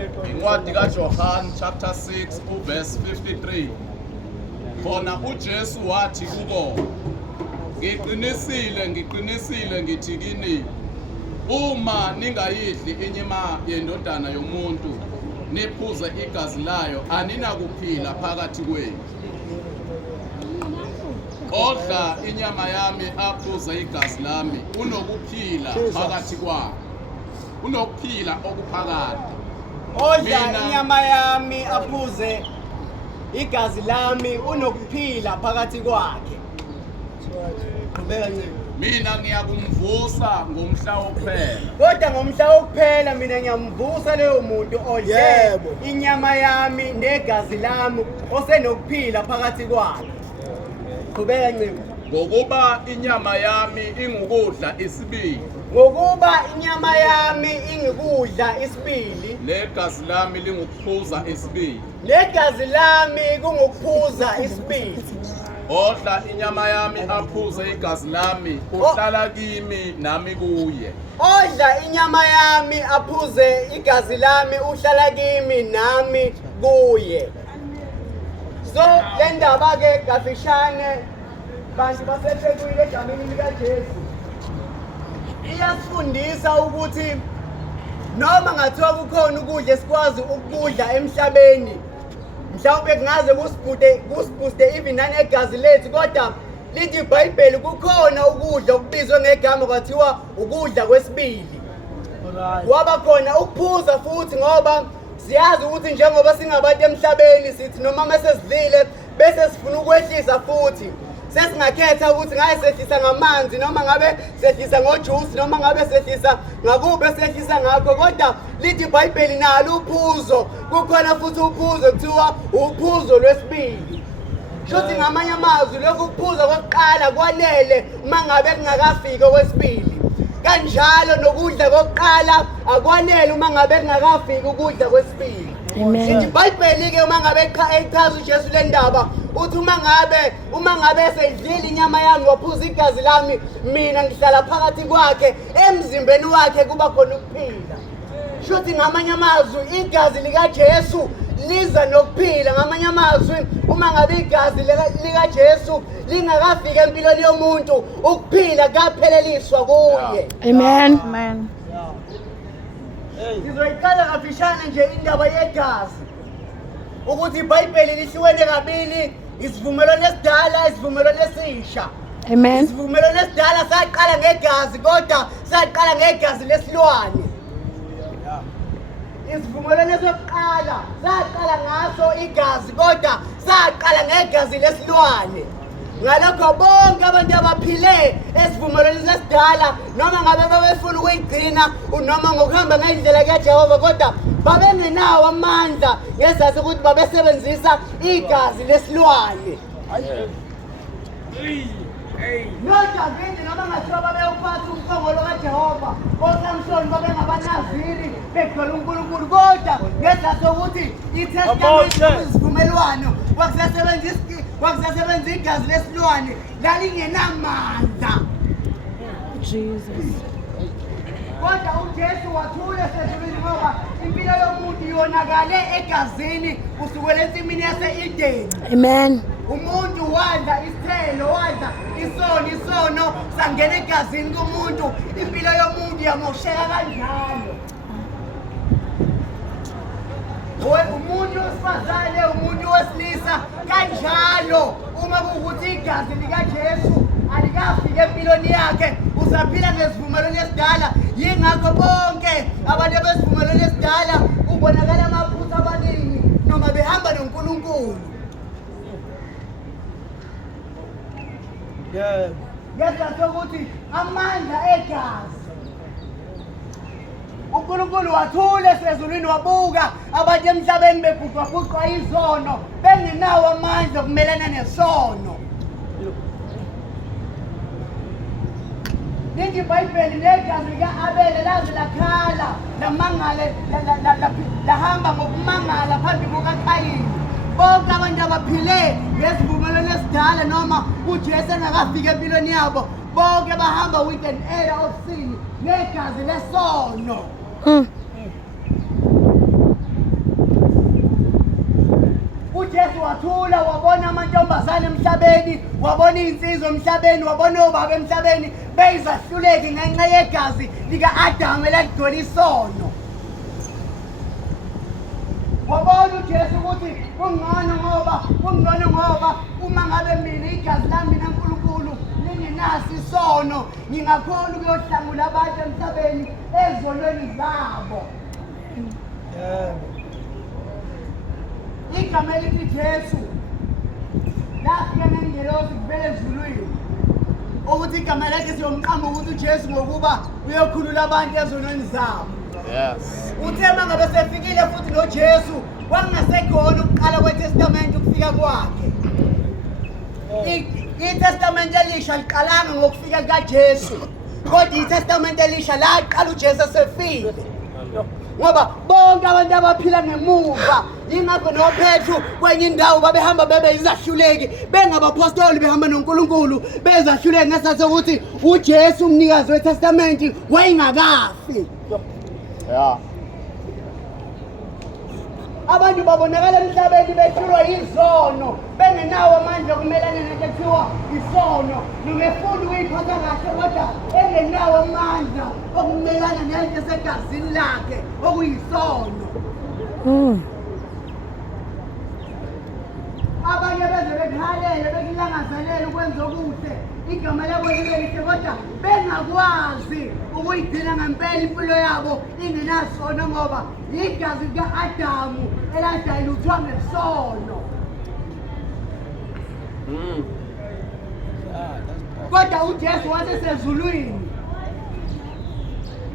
Incwadi kaJohn chapter 6 verse 53. Khona uJesu wathi kubo, ngiqinisile ngithi kini, uma ningayidli inyama yendodana yomuntu niphuze igazi layo, aninakuphila phakathi kwenu. Odla inyama yami aphuze igazi lami unokuphila phakathi kwakhe, unokuphila okuphakathi. Odla inyama yami aphuze igazi lami unokuphila phakathi kwakhe. Mina ngiyakumvusa ngomhla wokuphela. Kodwa ngomhla wokuphela mina ngiyamvusa leyo muntu odle inyama yami negazi lami osenokuphila phakathi kwakhe. Qhubeka ncema. Ngokuba inyama yami ingukudla isibili. Ngokuba inyama yami ingukudla isibili. Negazi lami lingukuphuza isibili. Negazi lami kungukuphuza isibili. Odla inyama yami aphuze igazi lami uhlala kimi nami kuye. Odla inyama yami aphuze igazi lami uhlala kimi nami kuye. So le ndaba ke kafishane bantu baseThekwini egameni likaJesu iyasifundisa ukuthi noma ngathiwa kukhona ukudla esikwazi ukudla emhlabeni, mhlawumbe kungaze kusibhuste even nanegazi lethu, kodwa lithi iBhayibheli kukhona ukudla okubizwe ngegama kwathiwa ukudla kwesibili. Kwaba khona ukuphuza futhi, ngoba siyazi ukuthi njengoba singabantu emhlabeni sithi noma mesesidlile bese sifuna ukwehlisa futhi, sesingakhetha ukuthi ngabe sehlisa ngamanzi noma ngabe sehlisa ngojuice noma ngabe sehlisa ngakube sehlisa ngakho. Kodwa lithi iBhayibheli nalo uphuzo, kukhona futhi uphuzo kuthiwa uphuzo lwesibili. Shothi ngamanye amazwi lokhu kuphuza kokuqala kwanele uma ngabe kungakafiki okwesibili, kanjalo nokudla kokuqala akwanele uma ngabe kungakafiki ukudla kwesibili. Sithi iBhayibheli ke uma ngabe echaza uJesu le ndaba uthi uma ngabe esedlile inyama yami waphuza igazi lami, mina ngihlala phakathi kwakhe, emzimbeni wakhe kuba khona ukuphila. Shothi ngamanye amazwi igazi likaJesu liza nokuphila. Ngamanye amazwi uma ngabe igazi likaJesu lingakafiki empilweni yomuntu, ukuphila kapheleliswa kuye. Amen. Ngizoyiqala kafishane nje indaba yegazi ukuthi iBhayibheli lihlukene kabili, isivumelwano esidala, isivumelwano esisha. Amen. Isivumelwano esidala saqala ngegazi, kodwa saqala ngegazi lesilwane. Isivumelwano sokuqala saqala ngaso igazi, kodwa saqala ngegazi lesilwane. Ngalokho bonke abantu abaphile esivumelwaneni sesidala, noma ngabe babefuna ukuyigcina noma ngokuhamba ngendlela kaJehova, kodwa babengenawo amandla ngesizathu ukuthi babesebenzisa igazi lesilwane. NoDavide noma ngathiwa babewuphatha umkhongolo kaJehova, oSamsoni babengabanaziri begcwele uNkulunkulu, kodwa ngesizathu sokuthi iTestament isivumelwano kwakusasebenza igazi lesilwane lalingenamandla. Jesus. Kodwa uJesu wathula sezulwini ngoba impilo yomuntu yonakale egazini kusukela ensimini yase-Edeni. Amen. Umuntu wadla isithelo, wadla isono sangena egazini kumuntu, impilo yomuntu yamosheka kanjalo. Umuntu wesifazane, umuntu wesilisa kanjalo. Uma kuwukuthi igazi likaJesu alikafika empilweni yakhe, usaphila ngesivumelwano esidala. Yingakho bonke abantu abesivumelwano esidala kubonakala amaphutha amaningi noma behamba noNkulunkulu. Ngesizathu sokuthi amandla egazi, uNkulunkulu wathula sezulwini wabuka abantu emhlabeni bebhuqwa izono, bengenawo amandla okumelana nesono. Lithi iBhayibheli negazi lika-Abele laze lakhala lamangale, lahamba ngokumangala phambi kukaKhayini. Bonke abantu abaphile ngesivumelwano esidala noma uJesu engakafiki empilweni yabo, bonke bahamba with an era of sin, negazi lesono. amantombazane emhlabeni, wabona iy'nsizwa emhlabeni, wabona obaba emhlabeni beyizahluleki ngenxa yegazi lika-Adamu elalidwela isono. Wabona uJesu ukuthi kungcono ngoba uma ngabe mina igazi lami naNkulunkulu lingenaso isono, ngingakhona ukuyohlangula abantu emhlabeni ezonweni zabo. Igama elithi Jesu lafika ngengelosi kuvela ezulwini ukuthi igama lakhe siyomqamba ukuthi uJesu ngokuba uyokhulula abantu ezonweni zabo. Yes. Uthe mangabe sefikile futhi noJesu kwakungasekhona ukuqala kweTestament ukufika kwakhe. iTestament elisha liqalanga ngokufika kukaJesu, kodwa iTestament elisha laqala uJesu esefile. Ngoba bonke abantu abaphila ngemuva, ingakho noPetru kwenye indawo babehamba bebe izahluleki, bengabapostoli behamba noNkulunkulu bezahluleki ngesathi ukuthi uJesu umnikazi weTestament wayengakafi. Yeah. Abantu babonakala emhlabeni bethulwa izono, bengenawo amandla okumelana nento ekuthiwa isono, noma efuna ukuyiphatha kahle kodwa engenawo amandla okumelana nento esegazini lakhe okuyisono. Abanye beze bekhalele bekulangazelele ukwenza okuhle, igama labo libe lihle kodwa bengakwazi ukuyigcina ngempela impilo yabo ingenasono ngoba igazi lika-Adamu eladayiluthiwa ngesono. Kodwa uJesu wasesezulwini.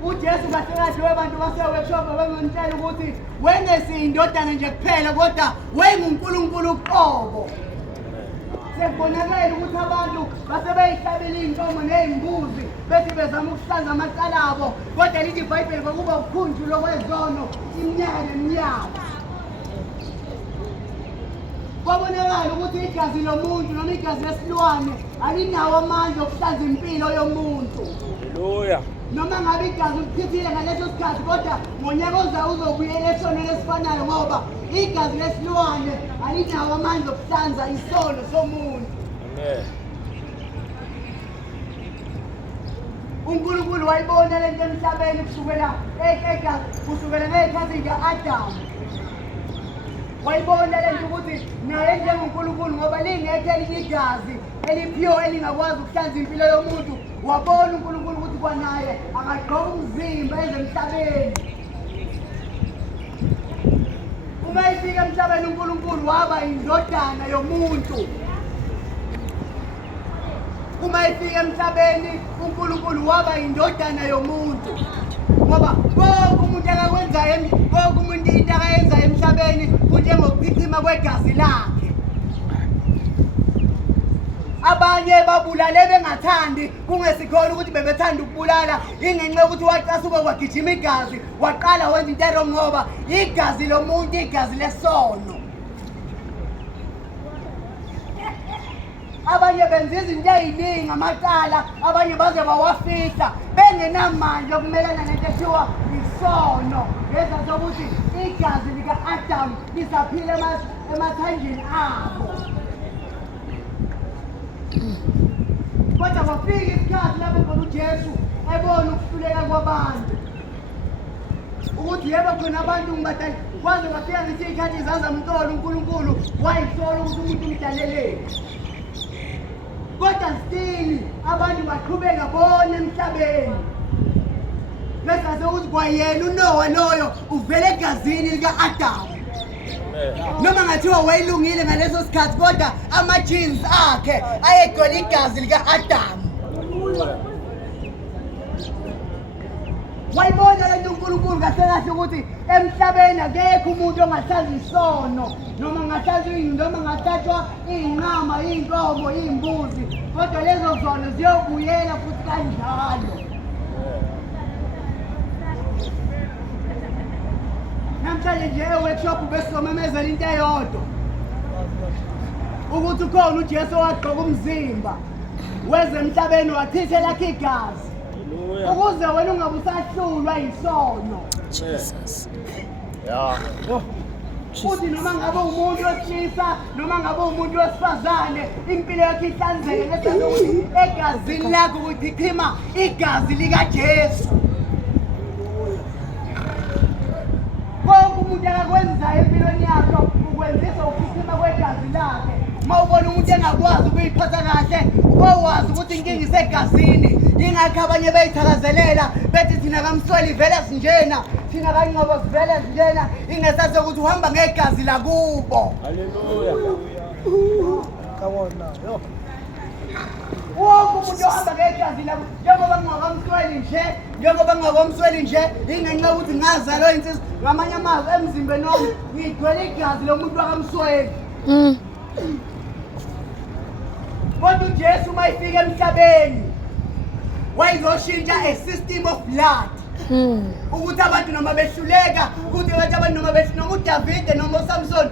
uJesu kahle webantu base-workshop bengontshela ukuthi wengesiyindodana nje kuphela kodwa wenguNkulunkulu uqobo. Sekubonakele ukuthi abantu basebeyihlabela iy'nkomo ney'mbuzi bethi bezama ukuhlanza amacala abo, kodwa lithi iBhayibheli kwakuba ukhunjulo kwezono iminyaka neminyaka. Kwabonakala ukuthi igazi lomuntu noma igazi lesilwane alinawo amandla okuhlanza impilo yomuntu. Haleluya. Noma ngabe igazi ulichithile ngaleso sikhathi kodwa ngonyaka ozayo uzobuyela esonweni esifanayo ngoba igazi lesilwane alinawo amandla okuhlanza isono somuntu. Amen. uNkulunkulu wayibona lento emhlabeni kusukela ngey'khathi zika-Adamu. Wayibona lento ukuthi naye njengoNkulunkulu ngoba lingekho elinye igazi eliphiwo elingakwazi ukuhlanza impilo yomuntu, wabona uNkulunkulu ukuthi kwanaye angagqoka umzimba eze emhlabeni. Uma efika emhlabeni uNkulunkulu waba indodana yomuntu. Uma efika emhlabeni uNkulunkulu waba indodana yomuntu. Ngoba konke umuntu akakwenzayo, konke umuntu into akayenzayo emhlabeni kunjengokuchithima kwegazi lakhe. Abanye babulale bengathandi kungesikhona ukuthi bebethanda ukubulala, ingenxa yokuthi wacasuka kwagijima igazi, waqala wenza into erongo ngoba igazi lomuntu igazi lesono. Abanye benza izinto ey'ningi amacala, abanye baze bawafihla bengenamandla okumelana nento ekuthiwa isono, ngesizathu sokuthi igazi lika-Adamu lisaphila emathanjeni abo. Kodwa kwafika isikhathi lapho khona uJesu ebona ukuhluleka kwabantu ukuthi yebo khona abantu ngibadala, kwaze kwafika ngesikhathi zazamtola uNkulunkulu wayihlola ukuthi umuntu umdaleleni. Kodwa still abantu baqhubeka bona emhlabeni bese ukuthi kwayena uNowa loyo uvele egazini lika-Adamu. Noma ngathiwa wayilungile ngaleso sikhathi kodwa ama-genes akhe ayegcwele igazi lika-Adamu. Wayibona lento uNkulunkulu kahle kahle ukuthi emhlabeni akekho umuntu ongahlanza isono noma noma ngathathwa iy'nqama, iy'nkomo, iy'mbuzi, kodwa lezo zono ziyobuyela futhi kanjalo. Namhlanje nje e-workshop besizomemezela into eyodwa ukuthi ukhona uJesu wagqoka umzimba weze emhlabeni wachitha lakhe igazi ukuze wena ungabe usahlulwa yisono. Jesus. Yeah. Futhi noma ngabe umuntu wesilisa noma ngabe umuntu wesifazane impilo yakhe ihlanzeke ngesenzo ukuthi egazini lakho ukuthi ichima igazi likaJesu. Konke umuntu akakwenzayo empilweni yakho ukwenzisa ukuchima kwegazi lakhe. Uma ubona umuntu engakwazi ukuyiphatha kahle ubawazi ukuthi inkinga isegazini. Ingakho abanye beyithakazelela bethi thina kamsweli vele sinjena thina kangcobo sivele sinjena ingesathi ukuthi uhamba ngegazi lakubo. Hallelujah. Come on now. Yo. Wonke umuntu ohamba ngegazi lakubo njengoba ngingakamsweli nje ingenxa yokuthi ngazalwa insizwa ngamanye amazwi emzimbeni wami ngigcwele igazi lomuntu wakamsweli. Kodwa uJesu uma efika emhlabeni wayezoshintsha a system of blood. Ukuthi abantu noma behluleka ukuthi abantu noma noma uDavide noma uSamson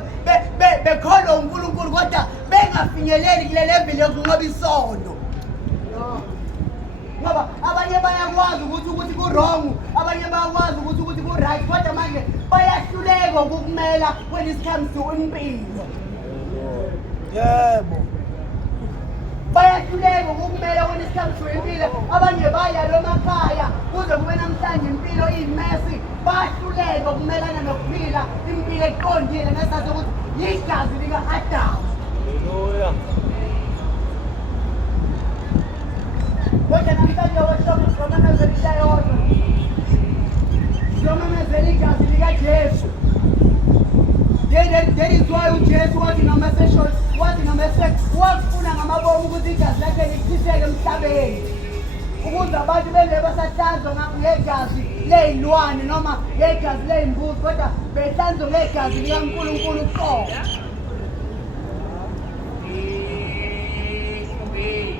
bekholwa uNkulunkulu kodwa bengafinyeleli kule level yokunqoba isono. Ngoba abanye bayakwazi ukuthi ku-wrong, abanye bayakwazi ukuthi ku-right kodwa manje bayahluleka ukukumela when it comes to impilo. Yebo. Bayahluleka ukukumela when it comes to impilo. Abanye baya emakhaya kuze kube namhlanje impilo iyimesi. Bayahluleka ukumelana nokuphila impilo eqondile ngesathi ukuthi yigazi lika-Adamu. Hallelujah. Kodwa namhlanje weshopu somemezela ishayodwa. Somemezela igazi likaJesu. That is why uJesu wathi noma wafuna ngamabomu ukuthi igazi lakhe lichitheke emhlabeni. Ukuze abantu bengeke basahlanzwa ngegazi ley'lwane noma ngegazi ley'mbuzi kodwa behlanzwe ngegazi likaNkulunkulu uqobo.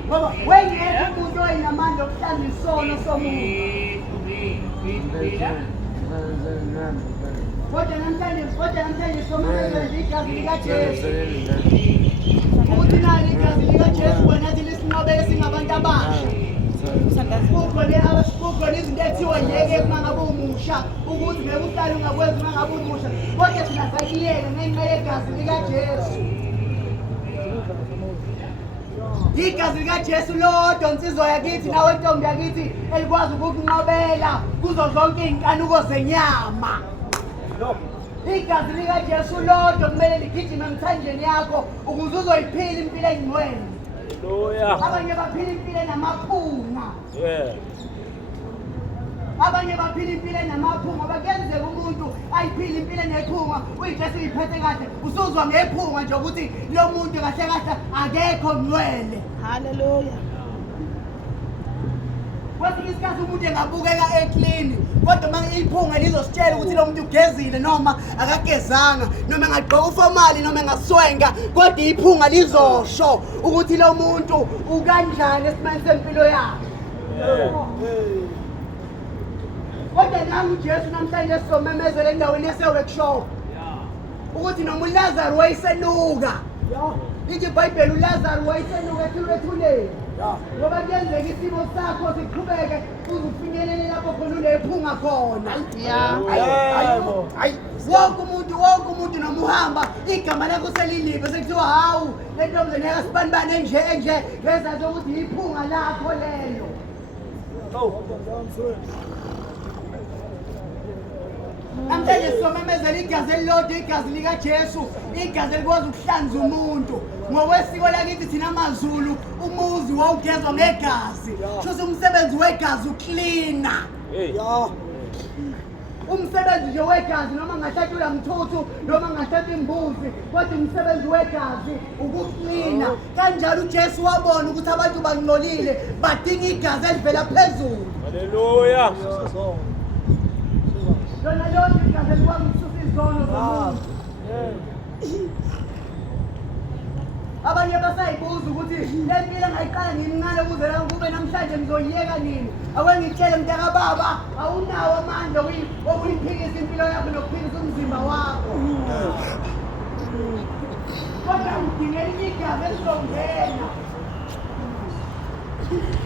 Ngoba wengekho umuntu oyinamandla okuhlanza isono somuntu. Kodwa namhlanje somemezela igazi likaJesu. Ukuthi nali igazi likaJesu wena nathi lisinqobele singabantu abasha. Kukhona izinto ethiwa ngeke uma ngabe umusha ukuthi ngeke uhlale ungakwenzi uma ngabe umusha. Kodwa thina sakiyeka ngenxa yegazi likaJesu. Igazi likaJesu lodwa insizwa yakithi nawe ntombi yakithi elikwazi ukukunqobela kuzo zonke iy'nkanuko zenyama. Igazi likaJesu lodwa kumele ligijime emthanjeni yakho ukuze uzoyiphila impilo engcwele. Hallelujah. Abanye baphila impilo enamaphunga. Yeah. Abanye baphila impilo enamaphunga. Bakuyenzeka umuntu ayiphile impilo enephunga uyiJesu uyiphethe kahle usuzwa ngephunga nje ukuthi lo muntu kahle kahle akekho ngcwele. Hallelujah. Kwesinye isikhathi umuntu engabukeka eclean kodwa uma iphunga lizositshela ukuthi lo muntu ugezile noma akagezanga noma engagqoka ufomali noma engaswenga kodwa iphunga lizosho ukuthi lo muntu ukanjani esimeni sempilo yakhe. Kodwa nami uJesu namhlanje sizomemezela endaweni yase-workshop ukuthi noma uLazaro wayesenuka. Lithi iBhayibheli uLazaro wayesenuka ethulethuleni. Ngoba kuyenzeka isimo sakho siqhubeke uze ufinyelele lapho khona unephunga khona. Hayi wonke umuntu noma uhamba igama lakho selilibe sekuthiwa hawu le ntombazane yakasibanibani enje ngezathi ukuthi iphunga lakho lelo. Namhlanje sizomemezela igazi elilodwa igazi likaJesu igazi elikwazi ukuhlanza umuntu. Ngokwesiko lakithi thina amaZulu umuzi wawugezwa ngegazi. Shuthi umsebenzi wegazi uklina. Umsebenzi nje wegazi noma ngahlatshula mthuthu noma ngahlatshula imbuzi kodwa umsebenzi wegazi ukuklina. Kanjalo uJesu wabona ukuthi abantu bangcolile badinga igazi elivela phezulu. Hallelujah. Lona lonke igazi elikwazi ukususa izono zomuntu. Abanye basayibuza ukuthi le mpilo engayiqala ngimncane ukuze la kube namhlanje ngizoyiyeka nini. Ake ngitshele mntaka baba awunawo amandla okuyiphikisa impilo yakho nokuphikisa umzimba wakho. Kodwa udingela igazi elizongena.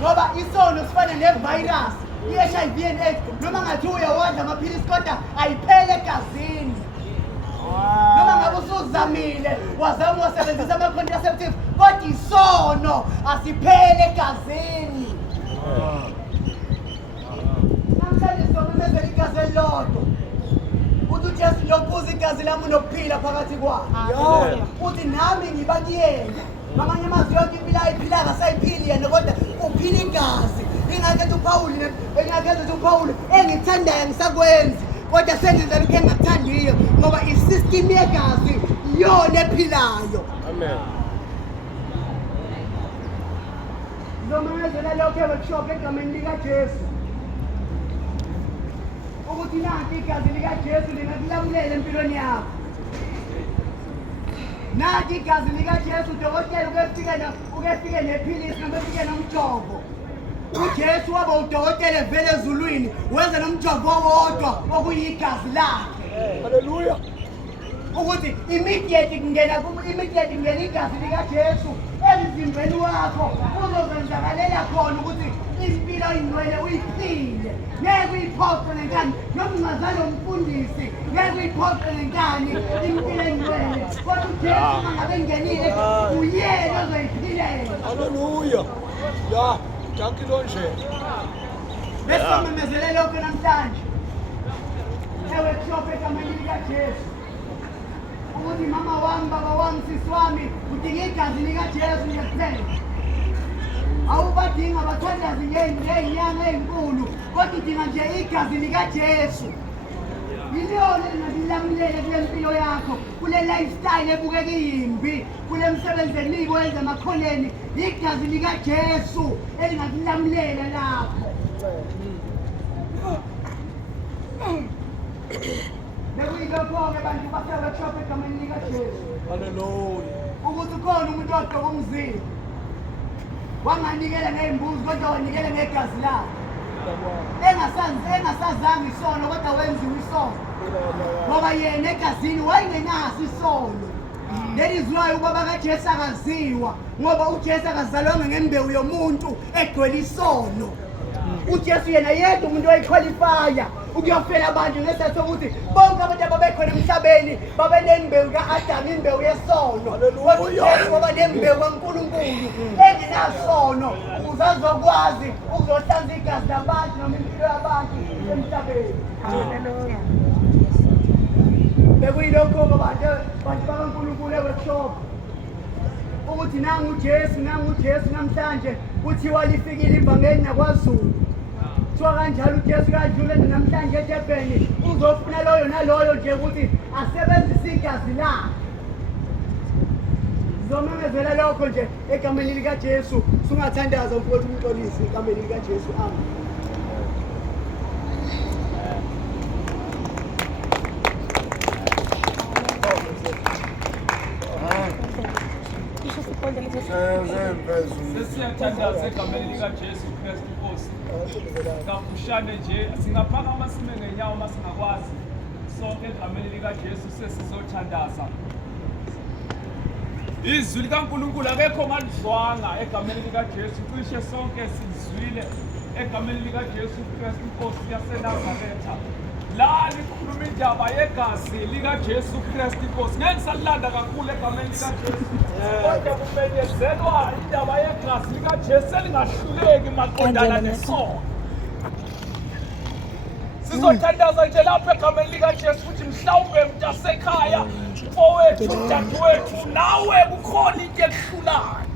Ngoba isono sifana nevirus, i-HIV and AIDS noma ngathi uyawadla amaphilisi kodwa ayiphele egazini. Noma usuzamile wazama wasebenzisa ama-contraceptive kodwa isono asiphele egazini. Namhlanje sizomemezela igazi elilodwa uthi uJesu lokuphuza igazi lami unokuphila phakathi kwalo. Uthi nami ngiba kuyena. Ngamanye amazwi yonke impilo ayiphila akasayiphili yena kodwa uphila igazi. Ingakhetha uPawulu engithandayo ngisakwenzi kodwa sengizela ukhe engakuthandiyo ngoba i-system yegazi iyona ephilayo. Amen. Ngizomemezela lokho eworkshop egameni likaJesu ukuthi nanti igazi likaJesu lingakulamulela empilweni yakho. Nanti igazi likaJesu udokotela ukefike nephilisi noma efike nomjovo. uJesu waba udokotela vele ezulwini wenza nomjovo owodwa okuyigazi lakhe. Hallelujah. Ukuthi immediate kungena igazi likaJesu emzimbeni wakho uzozenzakalela khona ukuthi impilo ingcwele uyiphile. Ngeke uyiphoqe nenkani noma ungazali umfundisi, ngeke uyiphoqe nenkani impilo engcwele kodwa uJesu mangabe engenile uyena ozoyiphilela. Hallelujah. Ya, danke lonje. Bese memezele lokho namhlanje eworkshop egameni likaJesu ukuthi mama wami, baba wami, sisi wami udinga igazi likaJesu nje kuphela. Awubadinga abathandazi ngey'nyanga ey'nkulu kodwa udinga nje igazi likaJesu. Yilona elingakulamulele kule mpilo yakho, kule lifestyle ebukeka iyimbi, kule msebenzi emibi oyenza emakhoneni. Igazi likaJesu elingakulamulela lapho. Bekuyilokho-ke bantu base-workshop egameni likaJesu Hallelujah. ukuthi ukhona umuntu ogqoka umzimba wanganikela ngey'mbuzi kodwa wanikela ngegazi lakhe. Engasazanga isono kodwa wenziwe isono ngoba yena egazini wayengenaso isono. That is why ubaba kaJesu akaziwa ngoba uJesu akazalwanga ngembewu yomuntu egcwele isono. uJesu yena yedwa umuntu oyiqualifya ukuyofela abantu ngesikhathi sokuthi bonke abantu ababekhona emhlabeni babenembewu ka-Adamu, imbewu yesono. Kodwa uJesu waba nembewu kaNkulunkulu engenasono ukuze azokwazi ukuzohlanza igazi labantu noma impilo yabantu emhlabeni. Bekuyilokho-ke bantu bakaNkulunkulu eworkshop ukuthi nangu uJesu namhlanje kuthiwa lifikile ivangeli nakwaZulu. Kuthiwa kanjalo uJesu kadlule namhlanje eDurban uzofuna loyo naloyo nje ukuthi asebenzise igazi lakhe. Ngizomemezela lokho nje egameni likaJesu. Sungathandaza mfowethu umxolisi egameni likaJesu. Amen. Sesiyathandaza egameni likaJesu Kristu Nkosi. Kafushane nje singaphakama sime ngenyawo masingakwazi sonke egameni likaJesu sesizothandaza. Izwi likaNkulunkulu akekho ngalidlwanga egameni likaJesu, cishe sonke sizwile egameni likaJesu Kristu Nkosi yaseNazaretha. La likhuluma indaba yegazi likaJesu Kristu Nkosi. Ngeke ngisalilanda kakhulu egameni likaJesu. Kodwa kumenyezelwa indaba yegazi likaJesu elingahluleki maqondana nesono. Sizothandaza nje lapha egameni likaJesu ukuthi mhlawumbe mntasekhaya, mfowethu, dadewethu, nawe kukhona into ekuhlulayo.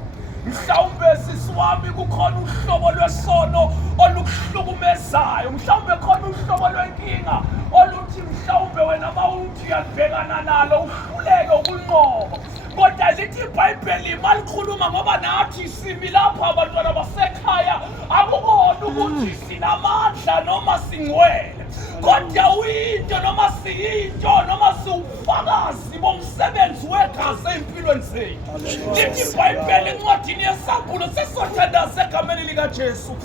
Mhlawumbe sisi wami kukhona uhlobo lwesono olukuhlukumezayo. Mhlawumbe khona uhlobo lwenkinga oluthi mhlawumbe wena mawuthi uyabhekana nalo uhluleke ukunqoba. Kodwa lithi iBhayibheli malikhuluma ngoba nathi simi lapha abantwana basekhaya akubona ukuthi sinamandla noma singcwele. Kodwa uyinto noma siyinto noma siwufakazi bomsebenzi wegazi empilweni zethu. Lithi iBhayibheli encwadini yeSamphulo sesothandaza egameni likaJesu.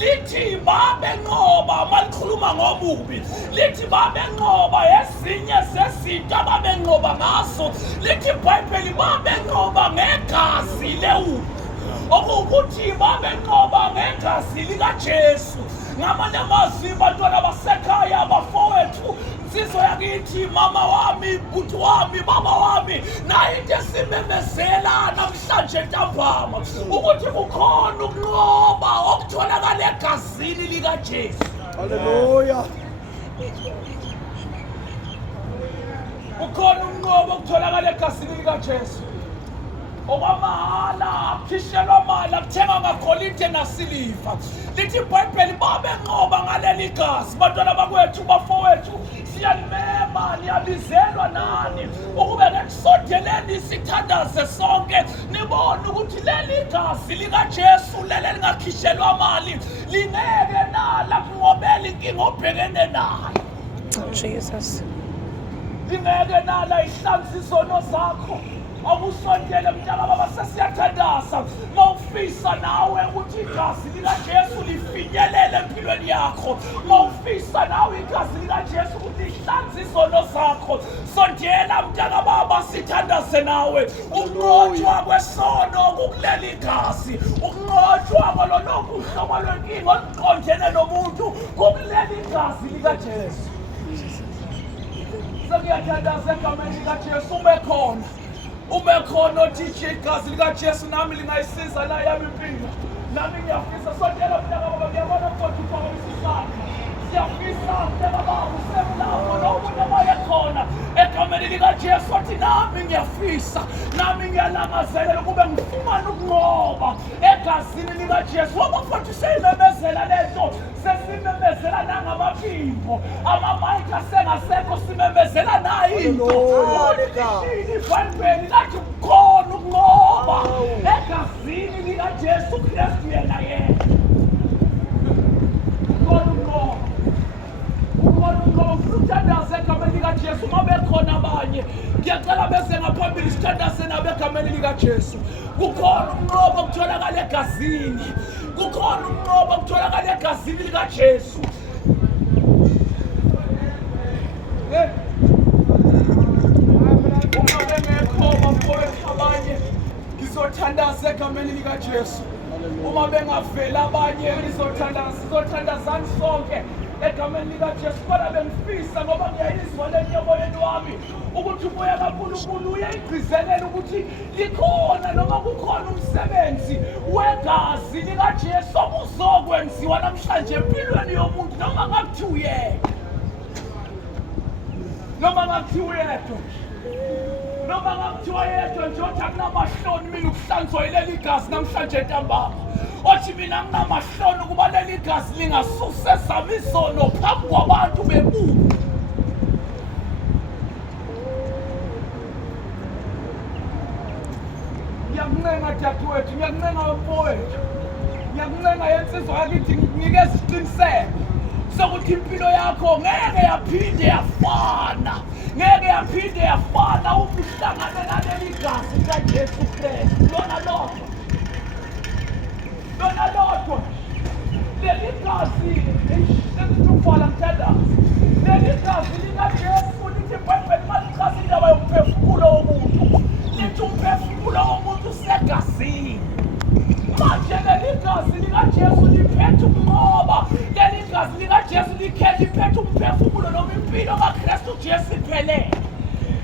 Lithi babenqoba malikhuluma ngobubi. Lithi babenqoba ezinye zezinto ababenqoba ngazo. Lithi iBhayibheli babenqoba ngegazi lewundlu. Okuwukuthi babenqoba ngegazi likaJesu. Ngamanye amazwi bantwana basekhaya, bafowethu, Nsizwa yakithi, mama wami, bhuti wami, baba wami, nayo into esimemezela namhlanje ntambama ukuthi kukhona ukunqoba okutholakala egazini likaJesu. Hallelujah. Kukhona ukunqoba okutholakala egazini likaJesu. Okwamahhala, akukhishelwa mali, akuthenga ngagolide nasiliva. Lithi iBhayibheli babenqoba ngaleli gazi. Bantwana bakwethu, bafowethu, siyalimema, niyabizelwa nani ukube kusondeleni sithandaze sonke nibone ukuthi leli gazi likaJesu leli lingakhishelwa mali lingeke nala kunqobela inkinga obhekene nayo. Jesus. Lingeke nala ihlanza izono zakho. Akusondele mntaka baba sesiyathandaza mawufisa nawe ukuthi igazi likaJesu lifinyelele empilweni yakho. Mawufisa nawe igazi likaJesu ukuthi lihlanze izono zakho. Sondela mntaka baba sithandaze nawe. Ukunqotshwa kwesono kukuleli igazi. Ukunqotshwa kwalolonke uhlobo lwenkinga oluqondene nomuntu kukuleli igazi likaJesu. Sengiyathandaza egameni likaJesu ubekhona. Ubekhona othisha igazi likaJesu nami lingayisiza la yami impilo. Nami ngiyafisa sondela mntaka baba ngiyabona ukuthi ufaka isisakho. Siyafisa mntaka baba usemlapho nomuntu obayekhona egameni likaJesu othi nami ngiyafisa. Nami ngiyalangazelela ukube ngifumane ukunqoba egazini likaJesu. Wabafowethu seyimemezela lento sesimemezela nangamaphimbo. Amamayikhi asengasekho simemezela nayo into. iBhayibheli lathi kukhona ukunqoba egazini likaJesu Kristu yena yedwa. Kukhona ukunqoba. Kukhona ukunqoba. Sithandaze egameni likaJesu uma bekhona abanye. Ngiyacela beze ngaphambili sithandaze nabo egameni likaJesu. Kukhona ukunqoba okutholakala egazini. Kukhona ukunqoba okutholakala egazini likaJesu. Ngizothandaza egameni likaJesu. Uma bengavela abanye ngizothandaza, sizothandazani sonke egameni likaJesu. Kodwa bengifisa ngoba ngiyayizwa le emoyeni wami ukuthi umoya kaNkulunkulu uyayigcizelela ukuthi likhona noma kukhona umsebenzi wegazi likaJesu obuzokwenziwa namhlanje empilweni yomuntu noma ngakuthiwa uyedwa. Noma ngakuthiwa uyedwa. Noma ngakuthiwa yedwa nje othi akunamahloni mina ukuhlanzwa yileli gazi namhlanje ntambama. Othi mina nginamahloni ukuba leli gazi lingasusa ezami izono phambi kwabantu bebuka. Ngiyakuncenga dadewethu, ngiyakuncenga mfowethu, ngiyakuncenga yensizwa yakithi nginikeze isiqiniseko sokuthi impilo yakho ngeke yaphinde yafana. Ngeke yaphinde yafana uma uhlangane naleli gazi likaJesu Kristu. Lona lodwa. Lona lodwa. Leli gazi sengithuvala mthandazi. Leli gazi likaJesu lithi iBhayibheli malichaza indaba yomphefumulo womuntu. Lithi umphefumulo womuntu usegazini. Manje leli gazi likaJesu liphethe ukunqoba. Leli gazi likaJesu liphethe umphefumulo noma impilo kaKristu Jesu iphelele.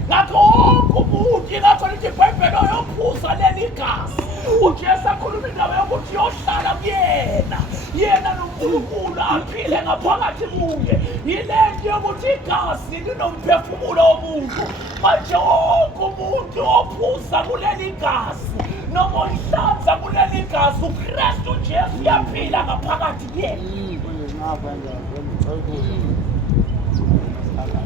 Ngakho wonke umuntu ingakho lithi iBhayibheli oyophuza leli gazi. uJesu akhuluma indaba yokuthi yohlala kuyena. Yena noNkulunkulu aphile ngaphakathi kuye. Yile nto yokuthi igazi linomphefumulo womuntu. Manje wonke umuntu ophuza kuleli gazi noma ohlanza kuleli gazi uKristu Jesu uyaphila ngaphakathi kuyena.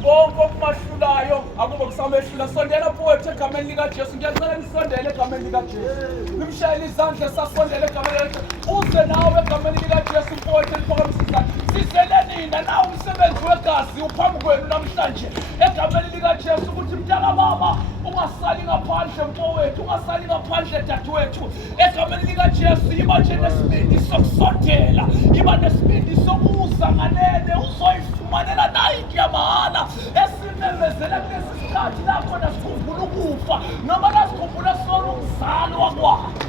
Bonke okumahlulayo akube kusamehlula. Sondela mfowethu egameni likaJesu. Ngiyacela nisondele egameni likaJesu. Nimshayele izandla sasondele egameni likaJesu. Uze nawe egameni likaJesu mfowethu eliphakamisa izandla. Sizele nina nawe umsebenzi wegazi uphambi kwenu namhlanje egameni likaJesu ukuthi mntaka baba ungasali ngaphandle mfowethu, ungasali ngaphandle dadewethu egameni likaJesu. Yiba nje nesibindi sokusondela, yiba nesibindi sokuza nganene uzoyifumanela nayo into yamahhala esimemezela kulesi sikhathi lapho nasikhumbula ukufa noma nasikhumbula sona ukuzalwa kwakhe.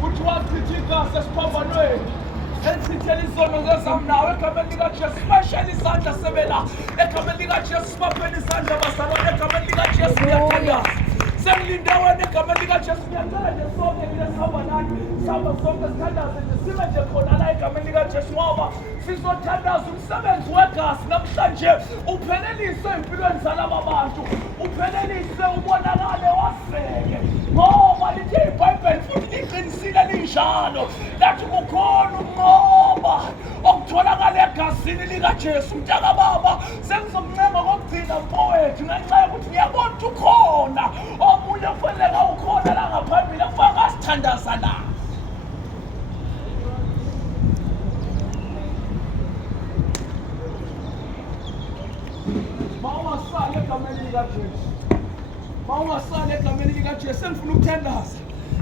Kuthi wachitha igazi esiphambanweni Sithela izono ngezam nawe egameni likaJesu. Sibashela isandla sebela. Egameni likaJesu sibapheni isandla bazalwane egameni likaJesu ngiyathandaza. Sengilinde wena egameni likaJesu ngiyacela nje sonke kule sihamba nani. Sihamba sonke sithandaze nje sibe nje khona la egameni likaJesu ngoba sizothandaza umsebenzi wegazi namhlanje uphelelise empilweni zalaba bantu. Uphelelise ubonakale waseke. Ngoba lithi iBhayibheli futhi liqinisile linjalo. Lathi kukhona ukunqoba okutholakala egazini likaJesu. Mntaka baba sengizomncenga kokugcina mfowethu ngenxa yokuthi ngiyabona ukuthi ukhona omunye kufanele ukhona la ngaphambili ekufaka asithandaza la. Mawungasali egameni likaJesu. Mawungasali egameni likaJesu sengifuna ukuthandaza.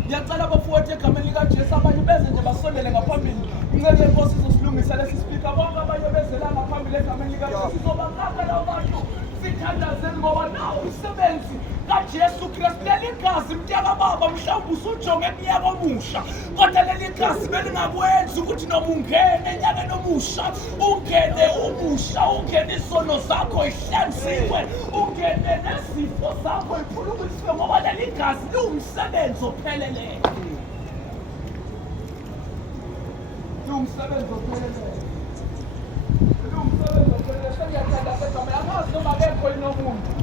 Ngiyacela abafowethu egameni likaJesu abanye beze nje basondele ngaphambili. Ngicela inkosi izosilungisa lesi speaker bonke abanye beze la ngaphambili egameni likaJesu. Sizobakaka labo bantu sithandazeni ngoba nawo umsebenzi kaJesu Kristu. Leli gazi mntaka baba mhlawumbe usujonge eminyaka omusha kodwa leli gazi belingakwenzi ukuthi noma ungene enyakeni omusha ungene umusha ungene isono zakho ihlanziwe ungene nezifo zakho iphulukisiwe ngoba leli gazi liwumsebenzi opheleleyo. Liwumsebenzi opheleleyo. Liwumsebenzi opheleleyo. Sengiyathandaza egameni angazi noma akekho yini omuntu